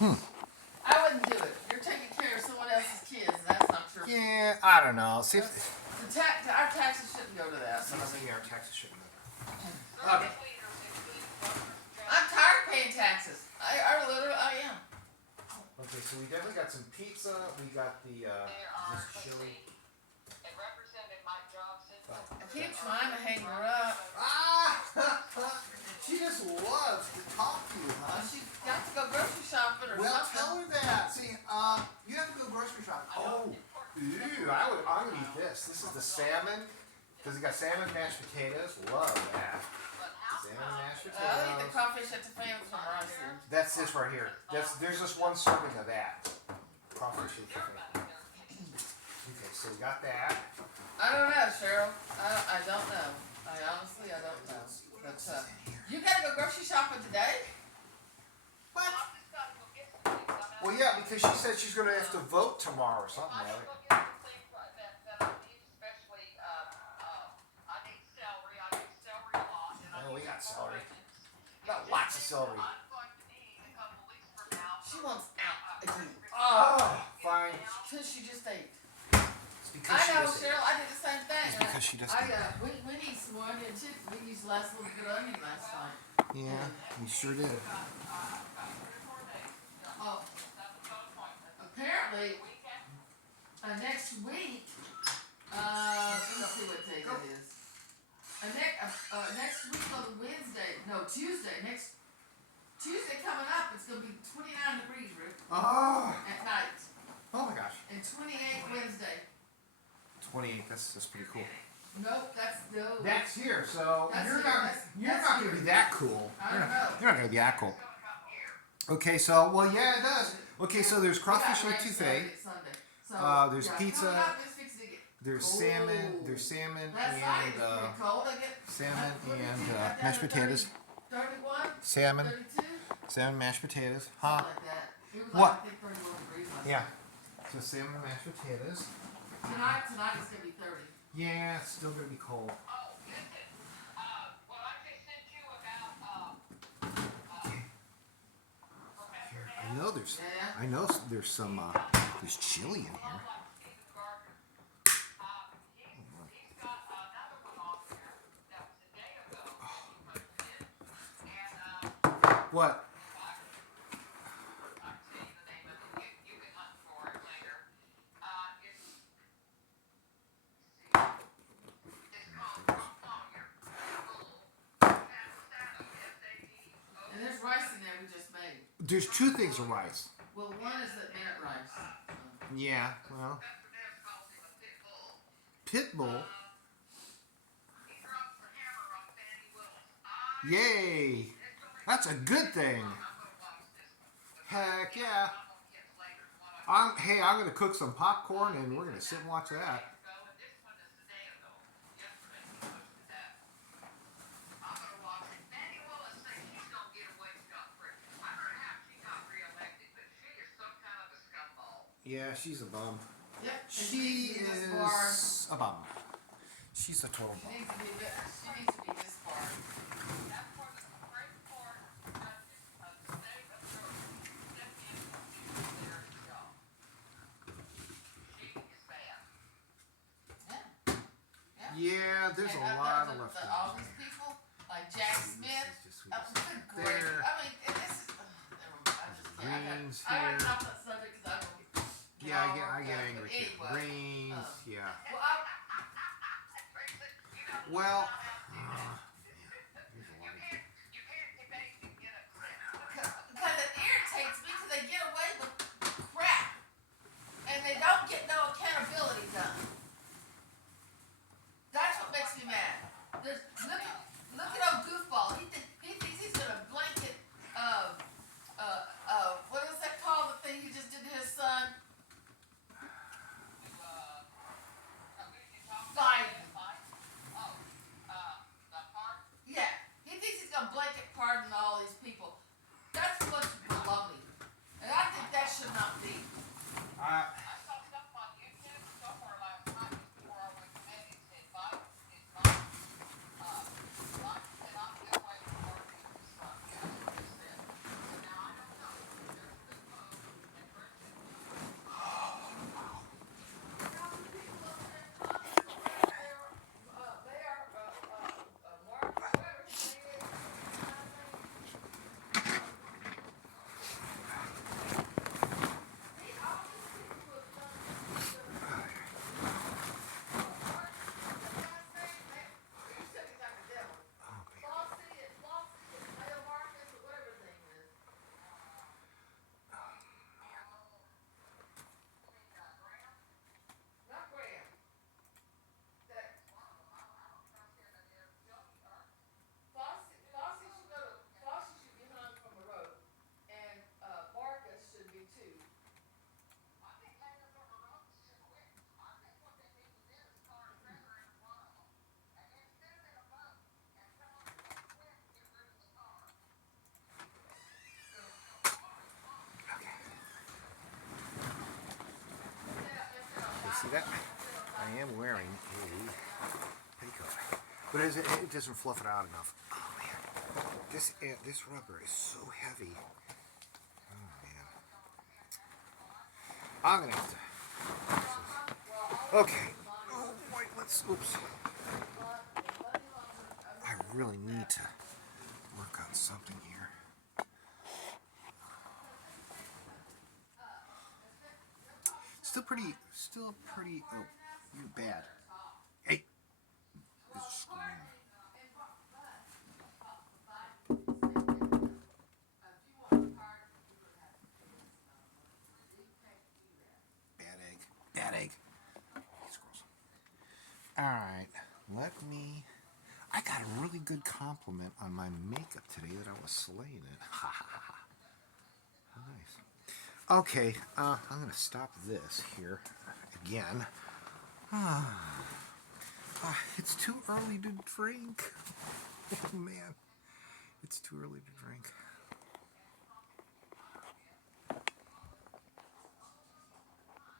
I wouldn't do it. You're taking care of someone else's kids, and that's not your. Yeah, I don't know. See if Our taxes shouldn't go to that. maybe our taxes shouldn't go. Okay. I'm tired of paying taxes. I am. Okay, so we definitely got some pizza. We got the this chili. I keep trying to hang her up. She just loves to talk to you, huh? She's got to go grocery shopping or Well, something. tell her that. See, you have to go grocery shopping. Oh, ew! I would eat this. This is the salmon. Because it got salmon mashed potatoes. Love that. Salmon mashed I'll eat the potatoes. crawfish at the family from rice here. That's this right here. There's just one serving of that. Crawfish and chicken. Okay, so we got that. I don't know, Cheryl. I don't know. I honestly don't know. But you gotta go grocery shopping today? What? Well, yeah, because she said she's going to have to vote tomorrow or something, right? Oh, we got celery. We got lots of celery. She wants out again. Oh, fine. Since she just ate. It's because I she know, doesn't. Cheryl. I did the same thing. It's because she doesn't. We need some more onion too. We used last little bit of onion last night. Yeah, we sure did. Oh, apparently, next week, let me see what day that is. Next week on Tuesday, next Tuesday coming up, it's going to be 29 degrees, Rick, Oh, at night. oh my gosh. And 28 Wednesday. 28. That's pretty cool. Nope, no. That's here, so That's you're here, not that's going to here. be that cool. I don't know. You're not going to be that cool. Okay, so well, yeah, it does. Okay, so there's crawfish with toupee. So, there's pizza. coming up, just fix it again. There's Oh. salmon. There's salmon Last night it and was pretty cold. I get salmon what did and you got down mashed to potatoes. 31, Salmon, 32, salmon mashed potatoes. Huh? something like that. It was What? like, I think 31 degrees last Yeah. night. So salmon mashed potatoes. Tonight it's gonna be 30. Yeah, it's still gonna be cold. I know there's. Yeah. I know there's some. There's chili in here. What? And there's rice in there we just made. There's two things of rice. Well, one is the minute rice. Yeah. Well. Pitbull. Yay! That's a good thing. Heck yeah! I'm gonna cook some popcorn and we're gonna sit and watch that. Yeah, she's a bum. Yep. She is a bum. She's a total She bum. needs to be this far. Yeah, there's a lot of left. All these people, like Jack Smith, good grief. There. I mean, and this is, never mind, I just can't. Greens I here. got to talk about subject because I don't. Yeah, I get angry too. Anyway, Greens, yeah. well, Well, because it irritates me because they get away with crap and they don't get no accountability done. That's what makes me mad. Look at old goofball. He thinks he's gonna blanket what was that called? The thing he just did to his son. Biden. that I am wearing a petticoat, but it doesn't fluff it out enough. Oh man, this rubber is so heavy. Oh man, I'm gonna have to. Okay. Oh boy, oops. I really need to work on something here. Still pretty, oh, you're bad. Hey, it's screaming. Bad egg. Squirrels. Alright, I got a really good compliment on my makeup today that I was slaying it. Ha ha ha. Nice. Okay, I'm gonna stop this here again. It's too early to drink. Oh man, it's too early to drink.